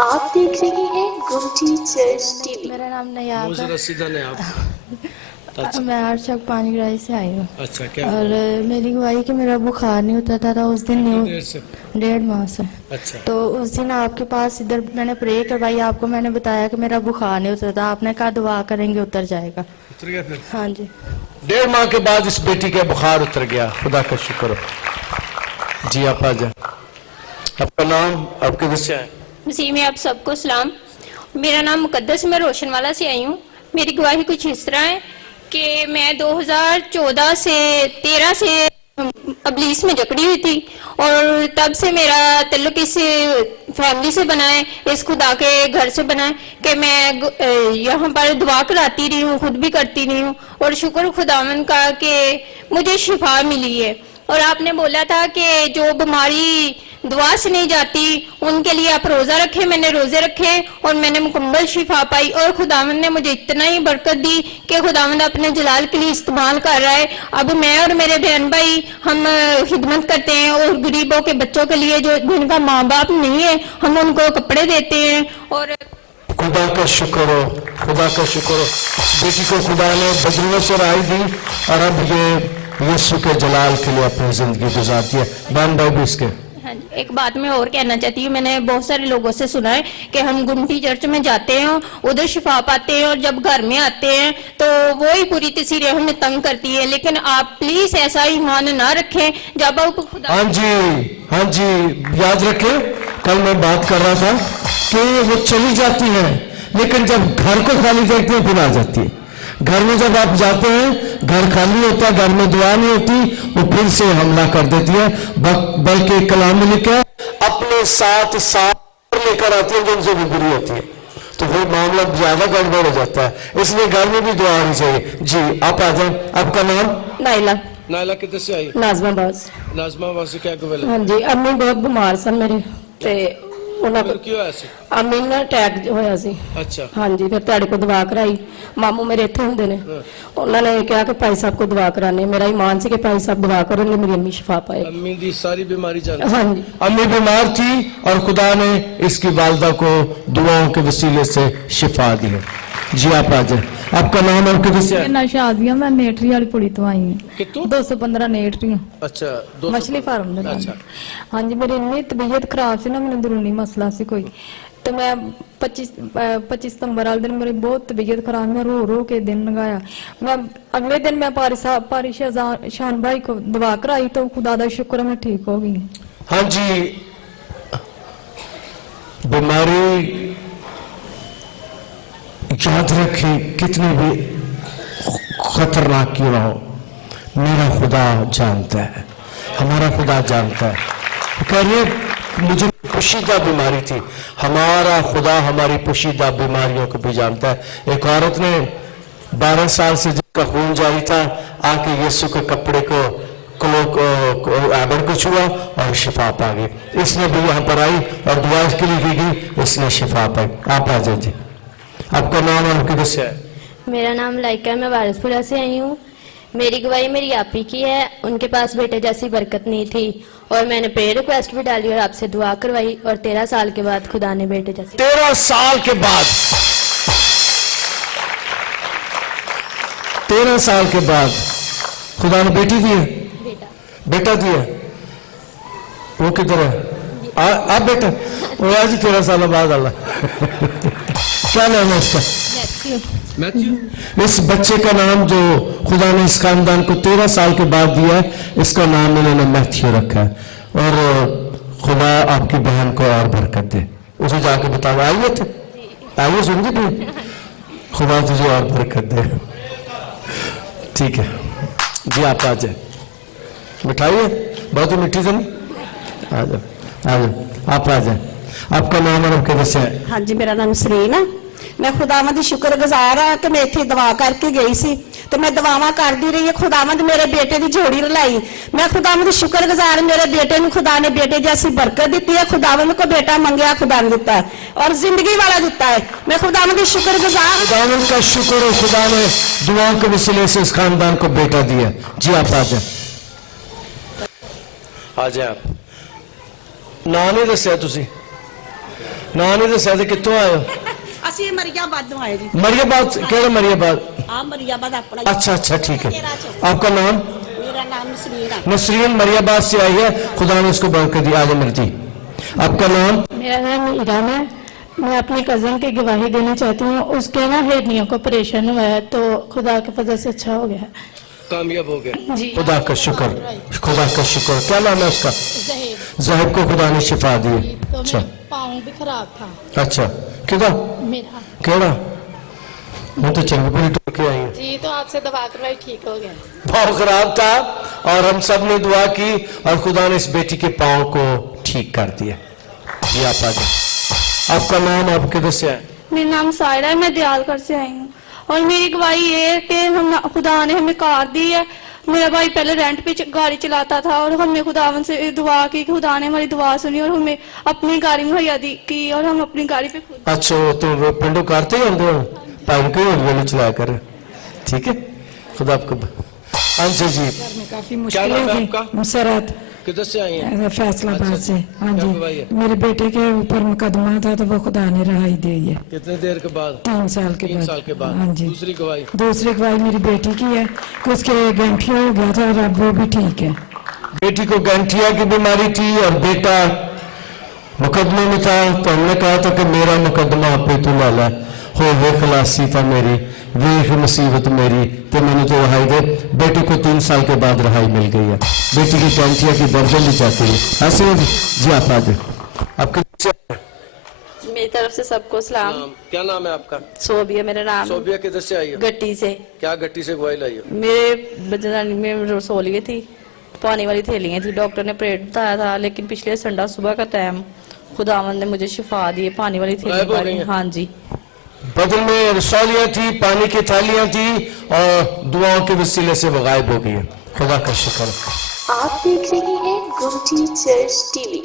आप देख रहे हैं गुमटी चर्च टीवी। मेरा नाम नयाब है। रसीदा ने आप अच्छा मैं आरचक पानीग्राही से आई हूँ। अच्छा क्या और मेरी गवाही कि मेरा बुखार नहीं उतरता था उस दिन देर नहीं, से 1.5 माह से। अच्छा तो उस दिन आपके पास इधर मैंने प्रे करवाई, आपको मैंने बताया कि मेरा बुखार नहीं उतरता, आपने कहा दुआ करेंगे उतर जाएगा। उतर गया फिर हाँ जी। 1.5 माह के बाद इस बेटी का बुखार उतर गया, खुदा का शुक्र हो। जी आप आ जाए। आपका नाम, आप किधर से आए? मसीह में आप सबको सलाम। मेरा नाम मुकद्दस, मैं रोशनवाला से आई हूँ। मेरी गवाही कुछ इस तरह है कि मैं 2014 से 13 से अबलीस में जकड़ी हुई थी और तब से मेरा ताल्लुक इस फैमिली से बना है, इस खुदा के घर से बना है कि मैं यहाँ पर दुआ कराती रही हूँ, खुद भी करती रही हूँ और शुक्र खुदावंद का कि मुझे शिफा मिली है। और आपने बोला था कि जो बीमारी दुआ से नहीं जाती उनके लिए आप रोज़ा रखें। मैंने रोज़े रखे और मैंने मुकम्मल शिफा पाई और खुदावंद ने मुझे इतना ही बरकत दी कि खुदावंद अपने जलाल के लिए इस्तेमाल कर रहा है। अब मैं और मेरे बहन भाई हम खिदमत करते हैं और गरीबों के बच्चों के लिए जो जिनका माँ बाप नहीं है हम उनको कपड़े देते हैं। और खुदा का शुक्र हो, खुदा का शुक्र हो। बेटी को खुदा ने बदलने से राय दी और अब ये यीशु के जलाल के लिए अपनी जिंदगी गुजारती है। बहन भाई भी इसके। हाँ जी, एक बात मैं और कहना चाहती हूँ। मैंने बहुत सारे लोगों से सुना है कि हम गुमटी चर्च में जाते हैं, उधर शिफा पाते हैं और जब घर में आते हैं तो वो ही पूरी तस्वीरें हमें तंग करती है। लेकिन आप प्लीज ऐसा ईमान ना रखें। जब आप खुदा हाँ जी, याद रखें कल मैं बात कर रहा था कि वो चली जाती है लेकिन जब घर को खाली देखते हैं फिर आ जाती है। घर में जब आप जाते हैं घर खाली होता है, घर में दुआ नहीं होती, वो फिर से हमला कर देती है। बल्कि कलाम में लिखा है अपने साथ लेकर आती है जो उनसे भी बुरी होती है, तो वो मामला ज्यादा गड़बड़ हो जाता है। इसलिए घर में भी दुआ होनी चाहिए। जी आप आ जाए। आपका नाम? नाइला। नायला किधर से आई? नाजमाबाद। नाजमाबाद से क्या गवेला? हाँ जी, अम्मी बहुत बीमार सन मेरे ते ਉਹਨਾਂ फिर क्यों आया सी? ਅਮੀ ਨੂੰ ਅਟੈਕ ਹੋਇਆ ਸੀ। अच्छा ਹਾਂਜੀ, ਫਿਰ ਤੁਹਾਡੇ ਕੋਲ ਦਵਾ ਕਰਾਈ। ਮਾਮੂ ਮੇਰੇ ਇੱਥੇ ਹੁੰਦੇ ਨੇ, ਉਹਨਾਂ ਨੇ ਕਿਹਾ ਕਿ ਭਾਈ ਸਾਹਿਬ ਕੋ ਦਵਾ ਕਰਾਣੇ। ਮੇਰਾ ਈਮਾਨ ਸੀ ਕਿ ਭਾਈ ਸਾਹਿਬ ਦਵਾ ਕਰਨਗੇ, ਮੇਰੀ ਅੰਮੀ ਸ਼ਿਫਾ ਪਾਏ। अम्मी दी सारी बीमारी जान ਹਾਂਜੀ। अम्मी बीमार थी और खुदा ने इसकी वालदा को दुआओं के वसीले से शिफा दी है। जी आप आ जाए। आपका नाम और किधर से? मैं शादियां मैं नेटरी वाली पुड़ी तो आई हूँ। कितों? 215 नेटरी अच्छा मछली फार्म ਦੇ ਨਾਲ। अच्छा ਹਾਂਜੀ, ਮੇਰੀ ਇੰਨੀ ਤਬੀਅਤ ਖਰਾਬ ਸੀ ਨਾ, ਮੈਨੂੰ ਅੰਦਰੂਨੀ ਮਸਲਾ ਸੀ ਕੋਈ। ਤੇ ਮੈਂ 25 ਸਤੰਬਰ ਵਾਲੇ ਦਿਨ ਮੇਰੀ ਬਹੁਤ ਤਬੀਅਤ ਖਰਾਬ, ਮੈਂ रो ਕੇ ਦਿਨ ਲਗਾਇਆ। मैं अगले दिन मैं पारी शान भाई को दवा कराई तो खुदा का शुक्र मैं ठीक हो गई। हाँ जी, बीमारी याद रखें कितनी भी खतरनाक क्यों ना हो, मेरा खुदा जानता है, हमारा खुदा जानता है। कह रही मुझे पोशीदा बीमारी थी, हमारा खुदा हमारी पोशीदा बीमारियों को भी जानता है। एक औरत ने 12 साल से जिसका खून जारी था आके यीशु के कपड़े को आबर को छुआ और शिफा पा गई। इसने भी यहाँ पर आई और दुआ के लिए की गई, इसने शिफा पाई। आप आ जाइए। आपका नाम और किधर से है? मेरा नाम लाइका है, मैं वारिसपुरा से आई हूँ। मेरी गवाही मेरी आपी की है। उनके पास बेटे जैसी बरकत नहीं थी और मैंने प्रेयर रिक्वेस्ट भी डाली और आपसे दुआ करवाई और 13 साल के बाद खुदा ने बेटे जैसी 13 साल के बाद 13 साल के बाद खुदा ने बेटी दी है, बेटा दिया। वो किधर है? आप बेटा वो आज 13 साल बाद अल्लाह क्या नाम है इसका? मैथ्यू। इस बच्चे का नाम जो खुदा ने इस खानदान को 13 साल के बाद दिया है, इसका नाम इन्होंने मैथ्यू रखा है। और खुदा आपकी बहन को और बरकत दे। उसे जाके बताओ, आइए थे आइए सुन जी, खुदा तुझे और बरकत दे। ठीक है जी, आप आ जाए। मिठाई है बहुत ही मीठी से नहीं, आ जाओ आप आ जाए। आपका नाम और किधर से है? हाँ जी, मेरा नाम सरीन है। मैं खुदावंद दी शुक्रगुजार हाँ कि मैं इत्थे दवा करके गई सी तो मैं दवावां करदी रही है। खुदावंद मेरे बेटे की जोड़ी रलाई। मैं खुदावंद शुक्रगुजार, मेरे बेटे ने खुदा ने बेटे जैसी बरकत दी है। खुदावंद को बेटा मंगया खुदा ने दिता है और जिंदगी वाला दिता है। मैं खुदावंद दी शुक्रगुजार। खुदावंद का शुक्र है, खुदा ने दुआओं के वसीले से इस खानदान को बेटा दिया। जी आप आ जाए। आ जाए आप। नाम नहीं दसिया तुसी? ना नहीं तो सहदे कितों आए हो? ਅਸੀਂ ਮਰੀਆਬਾਦ ਤੋਂ ਆਏ ਜੀ मरियाबाद केड़ा मरियाबाद? ਆ ਮਰੀਆਬਾਦ ਆਪਣਾ अच्छा अच्छा ठीक है। आपका नाम? ਮੇਰਾ ਨਾਮ ਨਸਰੀਨ ਆ नसरीन मरियाबाद से आई है, खुदा ने उसको बरकत दी। आगे मिलती। आपका नाम? मेरा नाम ईरान है। मैं अपनी कज़न की गवाही देना चाहती हूँ। उसके ना हेडनियों को ऑपरेशन हुआ है तो खुदा के फजल से अच्छा हो गया है कामयाब हो गया। जी। खुदा का शुक्र, खुदा का शुक्र। क्या नाम है उसका? ज़हब को खुदा ने शिफा दी। तो अच्छा मेरा पाँव भी खराब था अच्छा किदा मेरा केड़ा? मैं तो चंगी पूरी टूट के आई हूँ। जी। तो आपसे दवा करवाई ठीक हो गया। पाँव खराब था और हम सब ने दुआ की और खुदा ने इस बेटी के पाँव को ठीक कर दिया। जी आप आगे। आपका नाम? आप किधर से आए? मेरा नाम सायरा है, मैं दयालगढ़ से आई हूँ और मेरी गवाही ये है कि हम खुदा ने हमें कार दी है। मेरा भाई पहले रेंट पे गाड़ी चलाता था और हमने खुदावन से दुआ की, खुदा ने हमारी दुआ सुनी और हमें अपनी गाड़ी मुहैया की और हम अपनी गाड़ी पे खुद। अच्छा तो वो पिंडो करते ही होंगे पाइन को ही चलाया कर। ठीक है, खुदा आपको। हाँ जी जी। काफी क्या मुश्किल नाम है है आपका? मुसरत किधर से आई हैं? फैसलाबाद अच्छा, से। हाँ क्या जी, गवाही है? मेरे बेटे के ऊपर मुकदमा था तो वो खुदा ने रहाई दी है कितने देर के बाद? 3 साल के 3 बाद। साल के बाद। हाँ जी। दूसरी गवाही? दूसरी गवाही मेरी बेटी की है कि उसके गंठिया हो गया था और अब वो भी ठीक है। बेटी को गंठिया की बीमारी थी और बेटा मुकदमे में था तो हमने कहा था कि मेरा मुकदमा आप पे तू लाला हो वे खलासी था मेरी वे मुसीबत मेरी तो मैंने तो रहाई दे। बेटे को 3 साल के बाद रहाई मिल गई है। बेटी की गंठिया की दर्द भी जाती है। ऐसे जी आप आगे। आपके मेरी तरफ से सबको सलाम। क्या नाम है आपका? सोबिया मेरा नाम। सोबिया किधर से आई हो? गट्टी से। क्या गट्टी से गवाही लाई हो? मेरे बजरानी में रसोलियाँ थी, पानी वाली थैलियाँ थी। डॉक्टर ने ऑपरेट बताया था लेकिन पिछले संडे सुबह का टाइम खुदावंद ने मुझे शिफा दी, पानी वाली गायब हो गई थैली। हैं? हाँ जी। बदल में रसौलियाँ थी, पानी की थालियाँ थी और दुआओं के वसीले से वो गायब हो गई है। खुदा का शुक्र। आप देख रहे हैं गोमती चर्च टीवी।